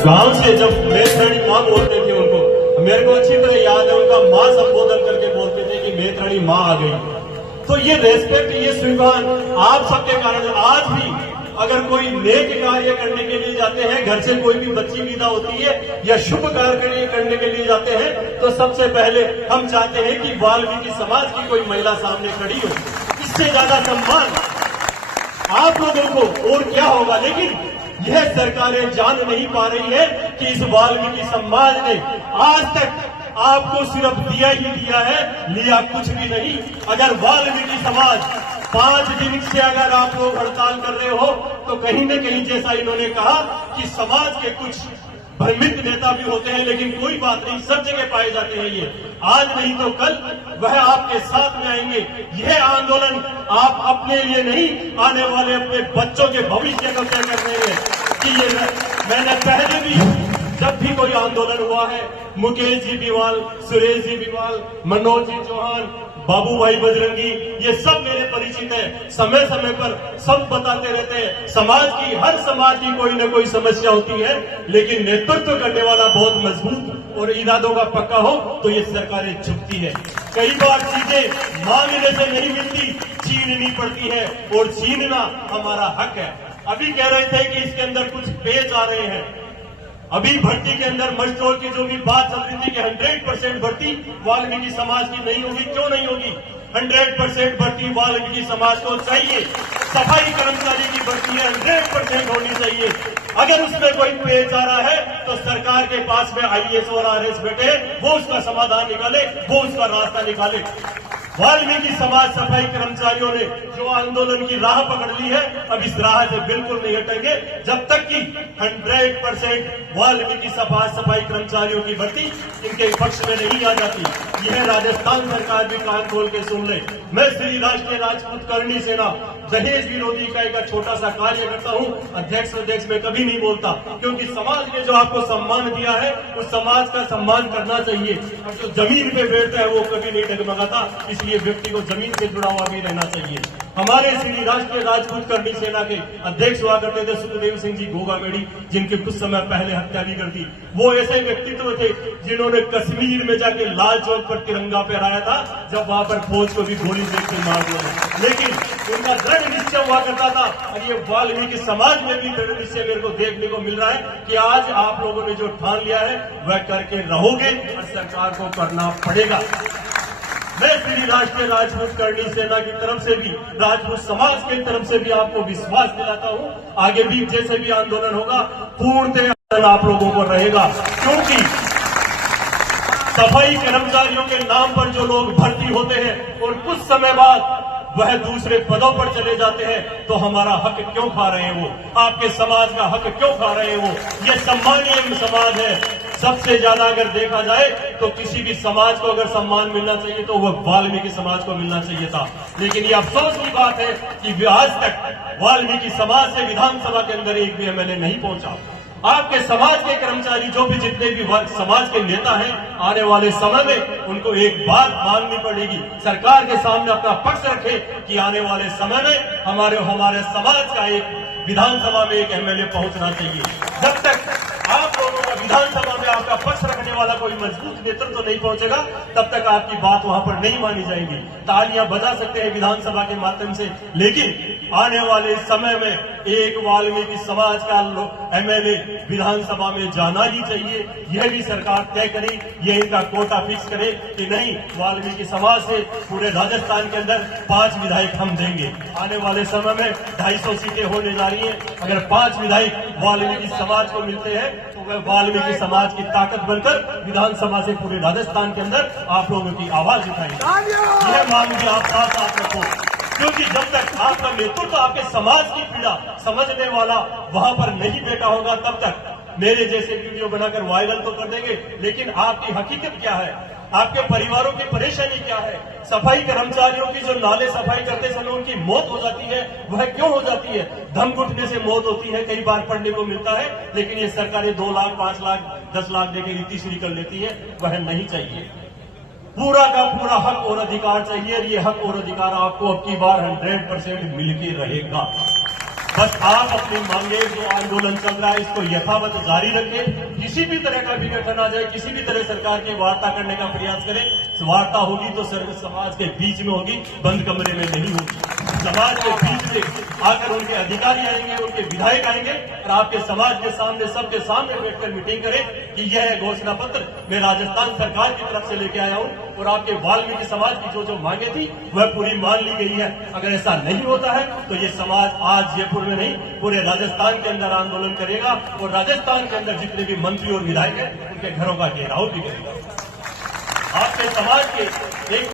गांव से जब मेथरानी माँ बोलते थे उनको, मेरे को अच्छी तरह याद है, उनका माँ संबोधन करके बोलते थे कि मेथरानी माँ आ गई। तो ये रेस्पेक्ट, ये स्वीकार आप सबके कारण आज भी अगर कोई नेक कार्य करने के लिए जाते हैं, घर से कोई भी बच्ची विदा होती है या शुभ कार्य करने के लिए जाते हैं, तो सबसे पहले हम चाहते हैं कि वाल्मीकि समाज की कोई महिला सामने खड़ी हो। इससे ज्यादा सम्मान आप लोगों को और क्या होगा। लेकिन यह सरकारें जान नहीं पा रही है कि इस वाल्मीकि समाज ने आज तक आपको सिर्फ दिया ही दिया है, लिया कुछ भी नहीं। अगर वाल्मीकि समाज 5 दिन से अगर आप लोग हड़ताल कर रहे हो, तो कहीं न कहीं जैसा इन्होंने कहा कि समाज के कुछ भ्रमित नेता भी होते हैं, लेकिन कोई बात नहीं, सब जगह पाए जाते हैं। ये आज नहीं तो कल वह आपके साथ में आएंगे। यह आंदोलन आप अपने लिए नहीं, आने वाले अपने बच्चों के भविष्य को तय कर रहे हैं। कि ये मैंने पहले भी जब भी कोई आंदोलन हुआ है, मुकेश जी बिवाल, सुरेश जी बिवाल, मनोज जी चौहान, बाबू भाई बजरंगी, ये सब मेरे परिचित हैं। समय समय पर सब बताते रहते हैं, समाज की, हर समाज की कोई न कोई समस्या होती है, लेकिन नेतृत्व करने वाला बहुत मजबूत और इरादों का पक्का हो तो ये सरकारें झुकती है। कई बार चीजें मांगने से नहीं मिलती, छीननी पड़ती है, और छीनना हमारा हक है। अभी कह रहे थे कि इसके अंदर कुछ पेज आ रहे हैं। अभी भर्ती के अंदर मजदूर की जो भी बात चल रही थी कि 100% भर्ती वाल्मीकि समाज की नहीं होगी, क्यों नहीं होगी? 100% भर्ती वाल्मीकि समाज को चाहिए। सफाई कर्मचारी की भर्ती है, 100% होनी चाहिए। अगर उसमें कोई पेच आ रहा है तो सरकार के पास में IAS और RS बैठे, वो उसका समाधान निकाले, वो उसका रास्ता निकाले। वाल्मीकि समाज सफाई कर्मचारियों ने जो आंदोलन की राह पकड़ ली है, अब इस राह से बिल्कुल नहीं हटेंगे जब तक कि 100% वाल्मीकि समाज सफाई कर्मचारियों की भर्ती इनके पक्ष में नहीं आ जाती। यह राजस्थान सरकार भी कान खोल के सुन ले। मैं श्री राष्ट्रीय राजपूत करणी सेना दहेज विरोधी इकाई का छोटा सा कार्य करता हूं। अध्यक्ष में कभी नहीं बोलता, क्योंकि समाज ने जो आपको सम्मान दिया है उस समाज का सम्मान करना चाहिए। और जो जमीन पे बैठता है वो कभी नहीं डगमगाता, इसलिए व्यक्ति को जमीन से जुड़ा हुआ भी रहना चाहिए। हमारे श्री राष्ट्रीय राजपूत करणी सेना के अध्यक्ष हुआ करते थे सुखदेव सिंह जी गोगामेड़ी, जिनकी कुछ समय पहले हत्या भी कर दी। वो ऐसे व्यक्तित्व थे जिन्होंने कश्मीर में जाके लाल चौक पर तिरंगा फहराया था, जब वहां पर फौज को भी गोली देख के मार दिया। लेकिन उनका दृढ़ निश्चय हुआ करता था, और ये वाल्मीकि समाज में भी दृढ़ निश्चय मेरे को देखने को मिल रहा है कि आज आप लोगों ने जो ठान लिया है वह करके रहोगे, और सरकार को करना पड़ेगा। मैं श्री राष्ट्रीय राजपूत करणी सेना की तरफ से भी, राजपूत समाज की तरफ से भी आपको विश्वास दिलाता हूं, आगे भी जैसे भी आंदोलन होगा पूर्णतः आप लोगों को रहेगा। क्योंकि सफाई कर्मचारियों के नाम पर जो लोग भर्ती होते हैं और कुछ समय बाद वह दूसरे पदों पर चले जाते हैं, तो हमारा हक क्यों खा रहे हैं वो? आपके समाज का हक क्यों खा रहे हैं वो? ये सम्मानीय समाज है। सबसे ज्यादा अगर देखा जाए तो किसी भी समाज को अगर सम्मान मिलना चाहिए तो वह वाल्मीकि समाज को मिलना चाहिए था। लेकिन ये अफसोस की बात है कि आज तक वाल्मीकि समाज से विधानसभा के अंदर एक भी MLA नहीं पहुंचा। आपके समाज के कर्मचारी जो भी जितने भी समाज के नेता हैं, आने वाले समय में उनको एक बात माननी पड़ेगी, सरकार के सामने अपना पक्ष रखे कि आने वाले समय में हमारे समाज का एक विधानसभा में एक MLA पहुंचना चाहिए। जब तक आप लोगों का विधानसभा में आपका पक्ष रखने वाला कोई मजबूत नेतृत्व तो नहीं पहुंचेगा, तब तक आपकी बात वहां पर नहीं मानी जाएगी। तालियां बजा सकते हैं विधानसभा के माध्यम से, लेकिन आने वाले समय में एक वाल्मीकि समाज का MLA विधानसभा में जाना ही चाहिए। यह भी सरकार तय करे, यह इनका कोटा फिक्स करे कि नहीं, वाल्मीकि समाज से पूरे राजस्थान के अंदर 5 विधायक हम देंगे। आने वाले समय में 250 सीटें होने जा रही है। अगर 5 विधायक वाल्मीकि समाज को मिलते हैं तो वह वाल्मीकि समाज की ताकत बनकर विधानसभा से पूरे राजस्थान के अंदर आप लोगों की आवाज उठाएंगे। यह मांग भी आप साथ रखो, क्योंकि जब तक आपका नेतृत्व आपके समाज की पीड़ा समझने वाला वहां पर नहीं बैठा होगा, तब तक मेरे जैसे वीडियो बनाकर वायरल तो कर देंगे, लेकिन आपकी हकीकत क्या है, आपके परिवारों की परेशानी क्या है? सफाई कर्मचारियों की जो नाले सफाई करते समय उनकी मौत हो जाती है, वह क्यों हो जाती है? दम घुटने से मौत होती है, कई बार पढ़ने को मिलता है। लेकिन ये सरकारें 2 लाख, 5 लाख, 10 लाख देकर तीसरी कर लेती है, वह नहीं चाहिए। पूरा का पूरा हक और अधिकार चाहिए, और ये हक और अधिकार आपको अब की बार 100% मिलके रहेगा। बस आप अपनी मांगे, जो आंदोलन चल रहा है, इसको यथावत जारी रखें। किसी भी तरह का विघटन आ जाए, किसी भी तरह सरकार की वार्ता करने का प्रयास करें, वार्ता होगी तो समाज के बीच में होगी, बंद कमरे में नहीं होगी। समाज के बीच से आकर उनके अधिकारी आएंगे, उनके विधायक आएंगे और आपके समाज के सामने, सबके सामने बैठकर मीटिंग करें कि यह घोषणा पत्र मैं राजस्थान सरकार की तरफ से लेके आया हूं और आपके वाल्मीकि समाज की जो जो मांगे थी वह पूरी मान ली गई है। अगर ऐसा नहीं होता है तो ये समाज आज जयपुर में नहीं, पूरे राजस्थान के अंदर आंदोलन करेगा और राजस्थान के अंदर जितने भी मंत्री और विधायक हैं उनके घरों का घेराव भी करेगा। आपके समाज के एक